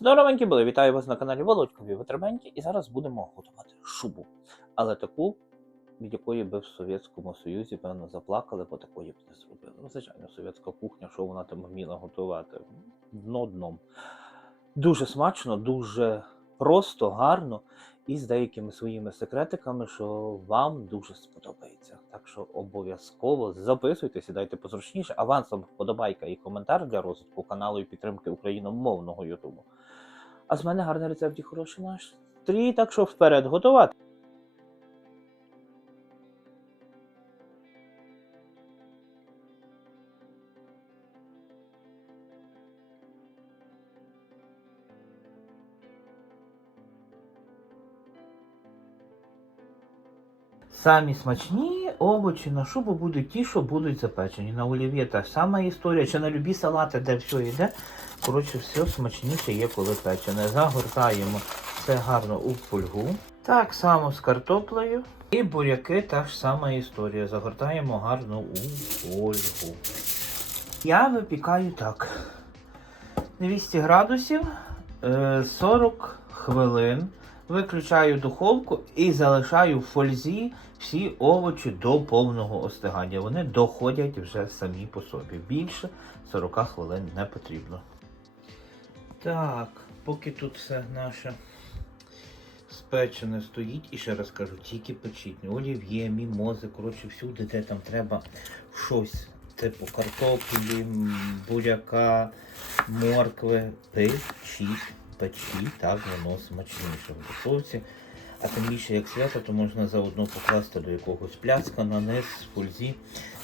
Здоровенькі були, вітаю вас на каналі Володькові Витребеньки, і зараз будемо готувати шубу. Але таку, від якої би в Совєтському Союзі, певно, заплакали, бо такої б не зробили. Ну, звичайно, совєтська кухня, що вона там вміла готувати? Дно дном. Дуже смачно, дуже просто, гарно і з деякими своїми секретиками, що вам дуже сподобається. Так що обов'язково записуйтесь і дайте позручніше. Авансом вподобайка і коментар для розвитку каналу і підтримки україномовного Ютубу. А з мене гарний рецепт і хороший наш. Трі, так що вперед готувати. Самі смачні овочі на шубу будуть ті, що будуть запечені. На олів'є та сама історія, чи на любі салати, де все йде. Коротше, все смачніше є, коли печене. Загортаємо все гарно у фольгу. Так само з картоплею. І буряки та ж сама історія. Загортаємо гарно у фольгу. Я випікаю так. 200 градусів, е, 40 хвилин. Виключаю духовку і залишаю в фользі всі овочі до повного остигання. Вони доходять вже самі по собі. Більше 40 хвилин не потрібно. Так, поки тут все наше спечене стоїть, і ще раз кажу, тільки печіть. Олів'є, мімози, коротше, всюди, де там треба щось, типу картоплі, буряка, моркви, печіть, печіть, так воно смачніше в духовці. А тим більше як свято, то можна заодно покласти до якогось пляцка на низ, пользі.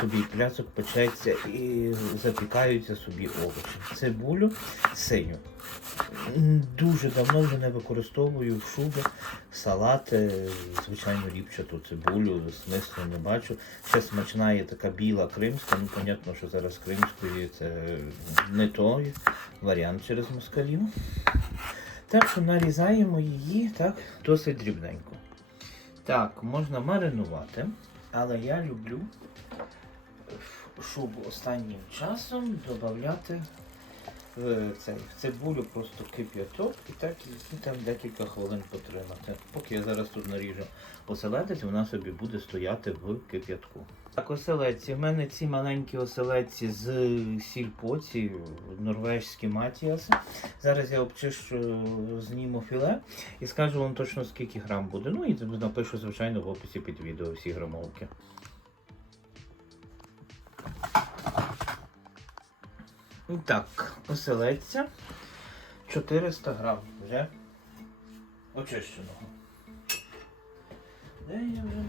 Собі пляцок печеться і запікаються собі овочі. Цибулю синю. Дуже давно вже не використовую в шуби, салати, звичайно, ріпчату цибулю, смислу не бачу. Ще смачна є така біла кримська, ну, понятно, що зараз кримської це не той варіант через москалів. Так що нарізаємо її так досить дрібненько. Так, можна маринувати, але я люблю шубу останнім часом додати в, цей, в цибулю просто кип'яток і так і там декілька хвилин потримати. Поки я зараз тут наріжу оселедець, вона собі буде стояти в кип'ятку. Так, оселедці. В мене ці маленькі оселедці з сільпо, ці норвежські матіаси. Зараз я обчищу, зніму філе і скажу вам точно скільки грам буде. Ну і напишу, звичайно, в описі під відео всі грамовки. Так, оселедця 400 грам вже очищеного. Де я вже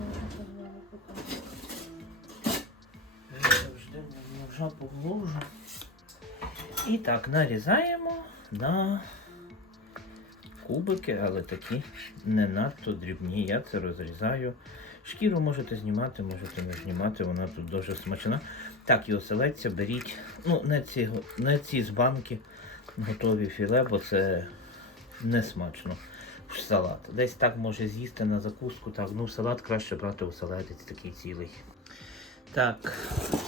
завжди вже поглужу. І так, нарізаємо на кубики, але такі не надто дрібні. Я це розрізаю. Шкіру можете знімати, можете не знімати, вона тут дуже смачна. Так, і оселедця беріть. Ну, не ці, не ці з банки готові філе, бо це не смачно. В салат. Десь так може з'їсти на закуску. Так, ну салат краще брати оселедець такий цілий. Так,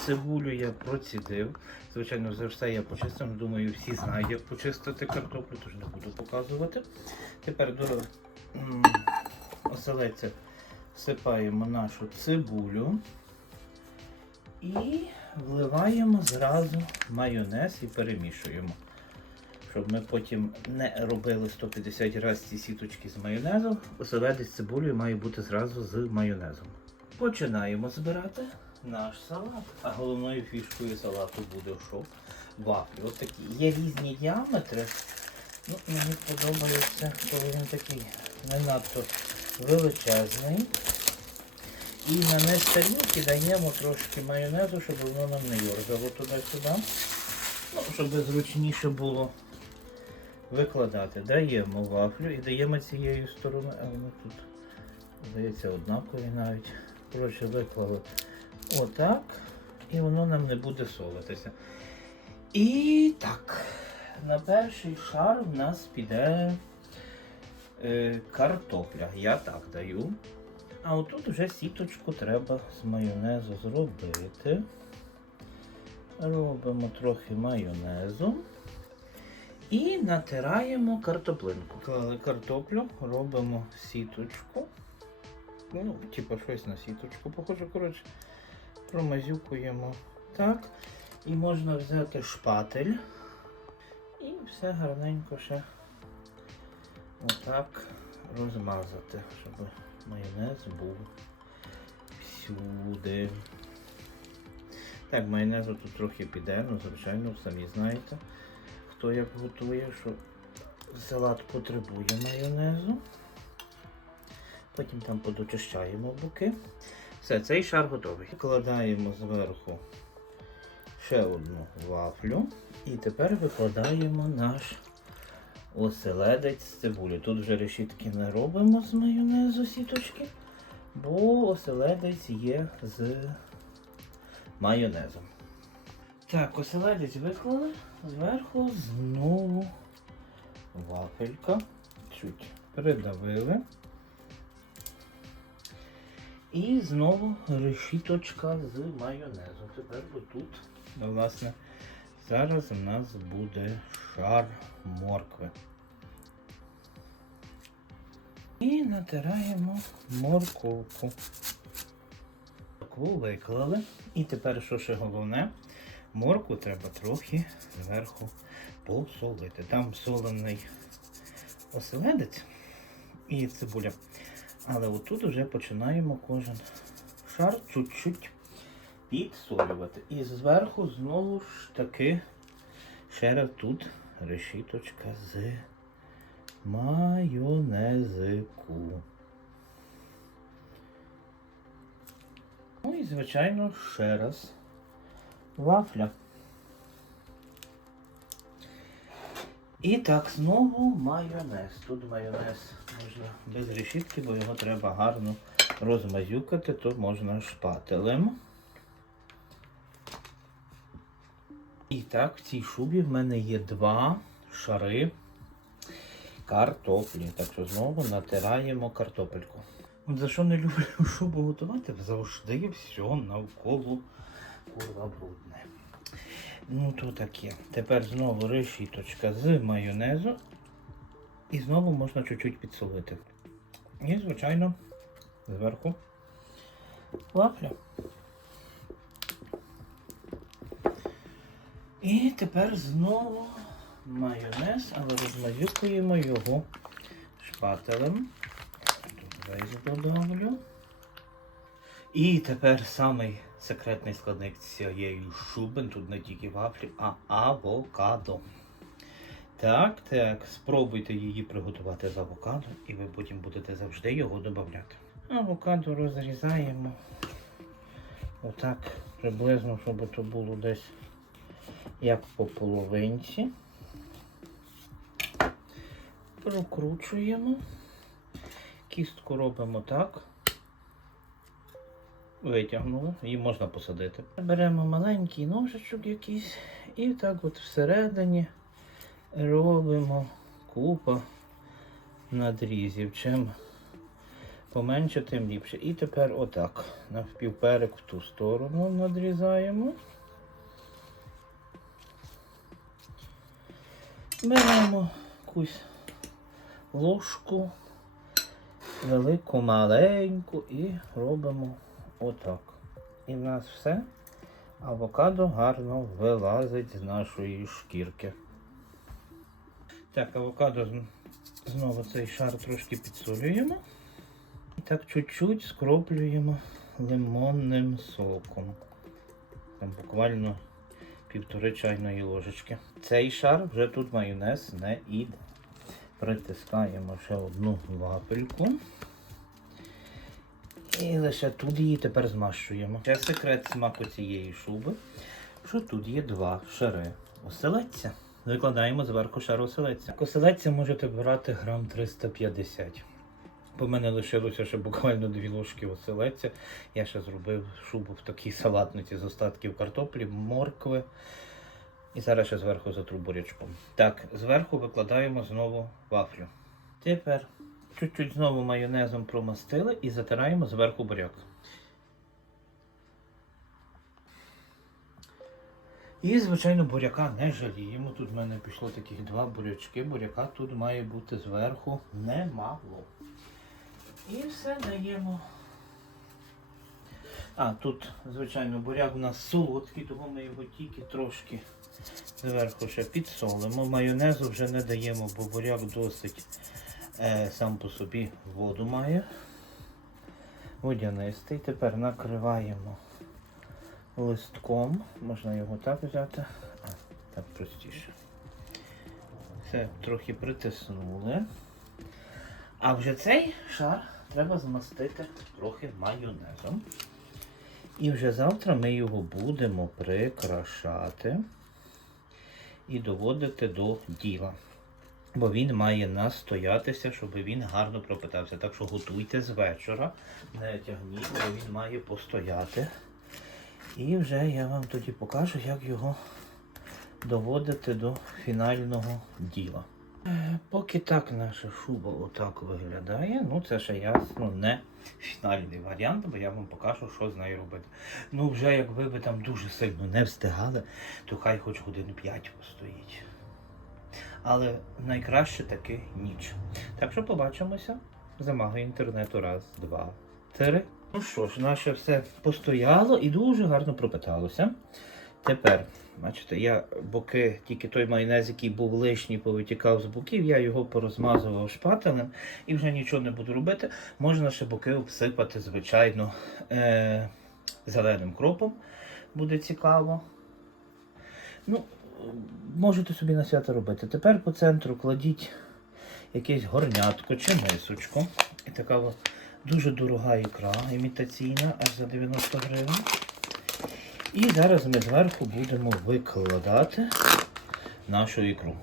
цибулю я процідив. Звичайно, за все я почистив. Думаю, всі знають, як почистити картоплю, тож не буду показувати. Тепер до оселедця всипаємо нашу цибулю і вливаємо зразу майонез і перемішуємо. Щоб ми потім не робили 150 разів ці сіточки з майонезом, оселедець цибулею має бути зразу з майонезом. Починаємо збирати наш салат. А головною фішкою салату буде що? Вафлі. Ось такі. Є різні діаметри. Ну, мені подобається, коли він такий не надто величезний. І на низ даємо трошки майонезу, щоб воно нам не йорзало туди-сюди. Ну, щоб зручніше було викладати. Даємо вафлю і даємо цією стороною, а воно тут, здається, однакові навіть. Коротше, виклали отак. І воно нам не буде солитися. І так, на перший шар в нас піде е, картопля. Я так даю. А отут вже сіточку треба з майонезу зробити. Робимо трохи майонезу. І натираємо картоплинку. Клали картоплю, робимо сіточку. Ну, типу щось на сіточку. Похоже, коротше, промазюкуємо так. І можна взяти шпатель. І все гарненько ще отак розмазати, щоб майонез був всюди. Так, майонезу тут трохи піде, ну звичайно, самі знаєте, хто як готує, що салат потребує майонезу. Потім там подочищаємо боки. Все, цей шар готовий. Викладаємо зверху ще одну вафлю. І тепер викладаємо наш оселедець з цибулі. Тут вже решітки не робимо з майонезу сіточки, бо оселедець є з майонезом. Так, оселедець виклали, зверху знову вафелька. Чуть придавили. І знову решіточка з майонезу. Тепер тут, власне, зараз у нас буде шар моркви. І натираємо морковку. Моркву виклали. І тепер, що ще головне, морку треба трохи зверху посолити. Там солений оселедець і цибуля. Але отут вже починаємо кожен шар чуть-чуть підсолювати. І зверху знову ж таки ще раз тут решіточка з майонезику. Ну і, звичайно, ще раз вафля. І так, знову майонез. Тут майонез можна без решітки, бо його треба гарно розмазюкати, то можна шпателем. І так, в цій шубі в мене є два шари картоплі. Так що знову натираємо картопельку. От за що не люблю шубу готувати, завжди все навколо курва брудне. Ну то таке. Тепер знову решіточка з майонезу. І знову можна чуть-чуть підсолити. І, звичайно, зверху вафля. І тепер знову майонез, але розмазюкуємо його шпателем. Тут додавлю. І тепер самий секретний складник цієї шуби, тут не тільки вафлі, а авокадо. Так, так, спробуйте її приготувати з авокадо, і ви потім будете завжди його додавати. Авокадо розрізаємо отак приблизно, щоб то було десь як по половинці. Прокручуємо. Кістку робимо так. Витягнули, її можна посадити. Беремо маленький ножичок якийсь і так от всередині робимо купа надрізів. Чим поменше, тим ліпше. І тепер отак. Навпівперек в ту сторону надрізаємо. Беремо якусь ложку, велику, маленьку і робимо отак. І в нас все. Авокадо гарно вилазить з нашої шкірки. Так, авокадо знову цей шар трошки підсолюємо. І так чуть-чуть скроплюємо лимонним соком. Там буквально півтори чайної ложечки. Цей шар вже тут майонез не іде. Притискаємо ще одну вафельку. І лише тут її тепер змащуємо. Ще секрет смаку цієї шуби, що тут є два шари оселедця. Викладаємо зверху шар оселедця. Оселедця можете брати грам 350. По мене лишилося ще буквально дві ложки оселедця. Я ще зробив шубу в такій салатниці з остатків картоплі, моркви. І зараз ще зверху затру бурячком. Так, зверху викладаємо знову вафлю. Тепер чуть-чуть знову майонезом промастили і затираємо зверху буряк. І, звичайно, буряка не жаліємо. Тут в мене пішло таких два бурячки. Буряка тут має бути зверху немало. І все даємо. А, тут, звичайно, буряк у нас солодкий, тому ми його тільки трошки зверху ще підсолимо. Майонезу вже не даємо, бо буряк досить е, сам по собі воду має. Водянистий. Тепер накриваємо листком. Можна його так взяти. А, так простіше. Все, трохи притиснули. А вже цей шар треба змастити трохи майонезом. І вже завтра ми його будемо прикрашати і доводити до діла. Бо він має настоятися, щоб він гарно пропитався. Так що готуйте з вечора, не тягніть, бо він має постояти. І вже я вам тоді покажу, як його доводити до фінального діла. Е, Поки так наша шуба отак виглядає, ну це ще ясно не фінальний варіант, бо я вам покажу, що з нею робити. Ну, вже якби ви там дуже сильно не встигали, то хай хоч годин 5 постоїть. Але найкраще таки ніч. Так що побачимося за інтернету. Раз, два, три. Ну що ж, наше все постояло і дуже гарно пропиталося. Тепер, бачите, я боки, тільки той майонез, який був лишній, повитікав з боків, я його порозмазував шпателем і вже нічого не буду робити. Можна ще боки обсипати, звичайно, е- зеленим кропом. Буде цікаво. Ну, можете собі на свято робити. Тепер по центру кладіть якесь горнятко чи мисочку. І така от дуже дорога ікра імітаційна, аж за 90 гривень. І зараз ми зверху будемо викладати нашу ікру.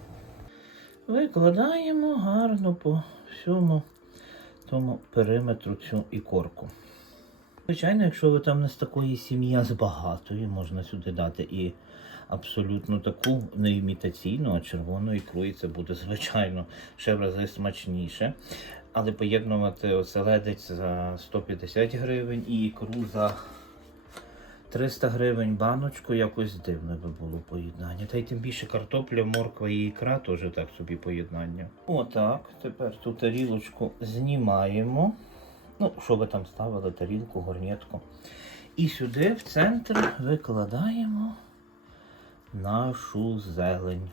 Викладаємо гарно по всьому тому периметру цю ікорку. Звичайно, якщо ви там не з такої сім'ї, а з багатої, можна сюди дати і абсолютно таку не імітаційну, а червону ікру, і це буде, звичайно, ще в рази смачніше. Але поєднувати оселедець за 150 гривень і ікру за 300 гривень баночку якось дивне би було поєднання. Та й тим більше картопля, морква і ікра теж так собі поєднання. Отак. Тепер ту тарілочку знімаємо. Ну, що ви там ставили, тарілку, горнятку. І сюди в центр викладаємо нашу зелень.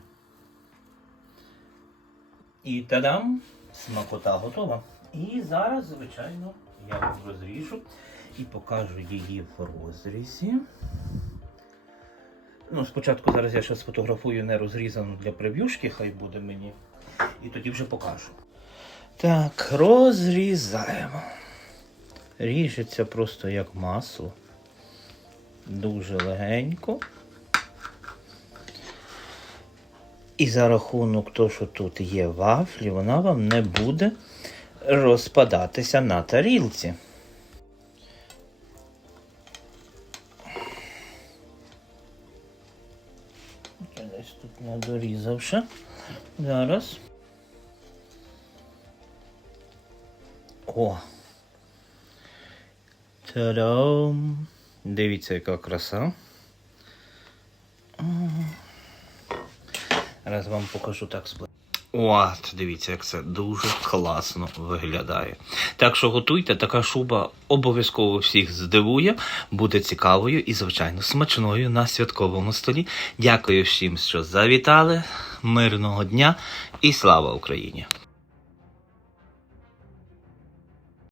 І тадам! Смакота готова. І зараз, звичайно, я розріжу і покажу її в розрізі. Ну, спочатку зараз я ще сфотографую не розрізану для прев'юшки, хай буде мені. І тоді вже покажу. Так, розрізаємо. Ріжеться просто як масло. Дуже легенько. І за рахунок того, що тут є вафлі, вона вам не буде розпадатися на тарілці. Тут. Зараз. О! Та-дам! Дивіться, яка краса. Раз вам покажу так сблизу. От, дивіться, як це дуже класно виглядає. Так що готуйте, така шуба обов'язково всіх здивує, буде цікавою і, звичайно, смачною на святковому столі. Дякую всім, що завітали. Мирного дня і слава Україні!